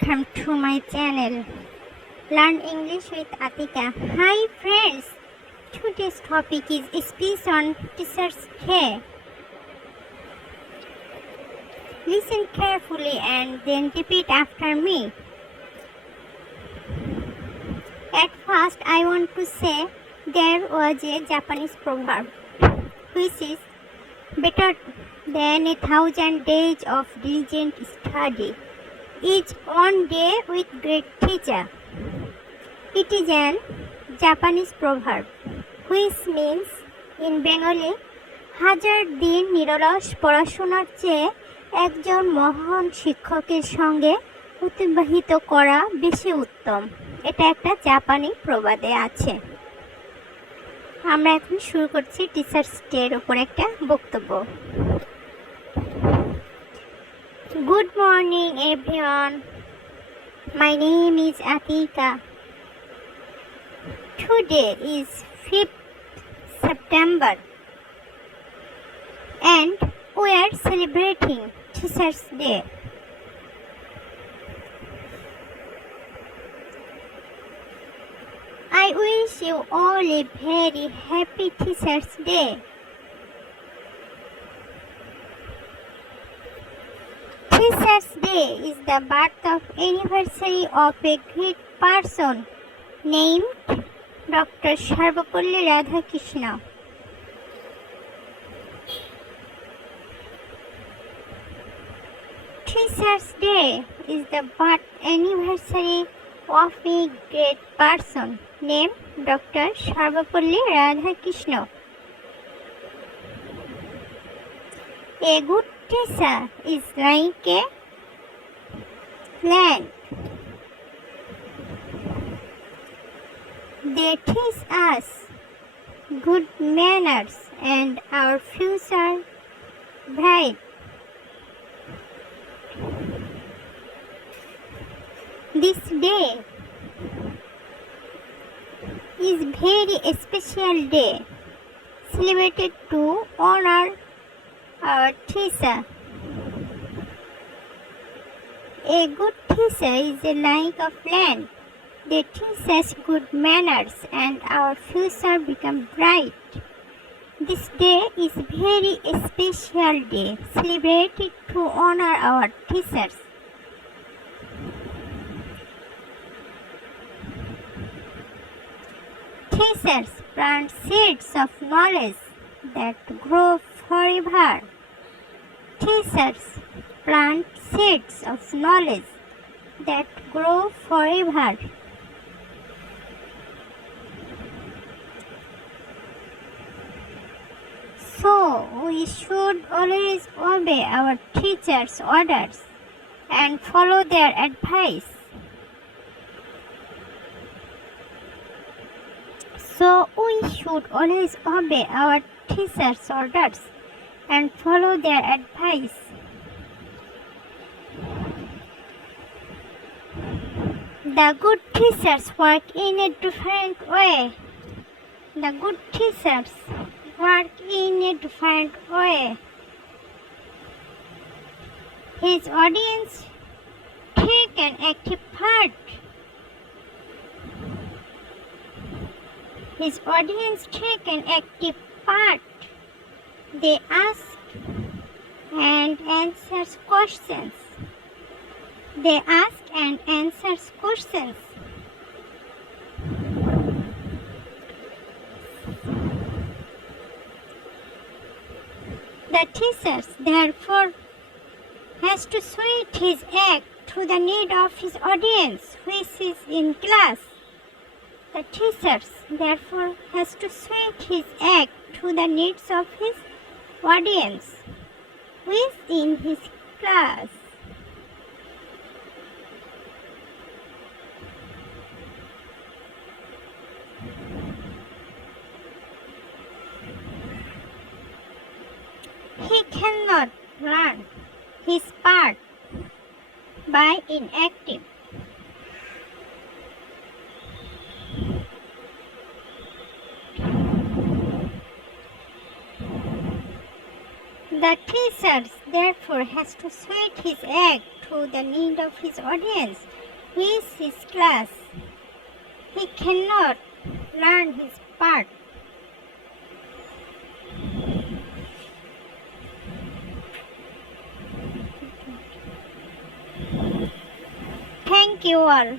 welcome to my channel Learn English with Atika. Hi friends, today's topic is speech on Teacher's Day. Listen carefully and then repeat after me. At first I want to say there was a Japanese proverb which is better than 1,000 days of diligent study is one day with great teacher. It is an Japanese proverb which means in Bengali হাজার দিন নিরলস পড়াশোনার চেয়ে একজন মহান শিক্ষকের সঙ্গে অতিবাহিত করা বেশি উত্তম। এটা একটা জাপানি প্রবাদে আছে। আমরা এখন শুরু করছি টিচার্স ডের উপর একটা বক্তব্য। Good morning everyone. My name is Atika. Today is 5th September and we are celebrating Teacher's Day. I wish you all a very happy Teacher's Day. Teacher's Day is the birth of anniversary of a great person named Dr. Sarvepalli Radhakrishnan. Teacher's Day is the birth anniversary of a great person named Dr. Sarvepalli Radhakrishnan. A good teacher is like a land. They teach us good manners and our future bright. This day is very special day celebrated to honor our teacher. A good teacher is a like of land. They teach us good manners and our future become bright. This day is very special day celebrated to honor our teachers. Teachers plant seeds of knowledge that grow forever. Teachers plant seeds of knowledge that grow forever. So we should always obey our teachers' orders and follow their advice. So we should always obey our teachers' orders and follow their advice. The good teachers work in a different way. The good teachers work in a different way. His audience take an active part. His audience take an active part. They ask and answer questions. They ask and answer questions. The teacher therefore has to suit his act to the need of his audience which is in class. The teacher therefore has to suit his act to the needs of his audience who is in his class. He cannot learn his part by inactive. The teacher therefore has to suit his act to the need of his audience, who is his class. He cannot learn his part. Thank you all.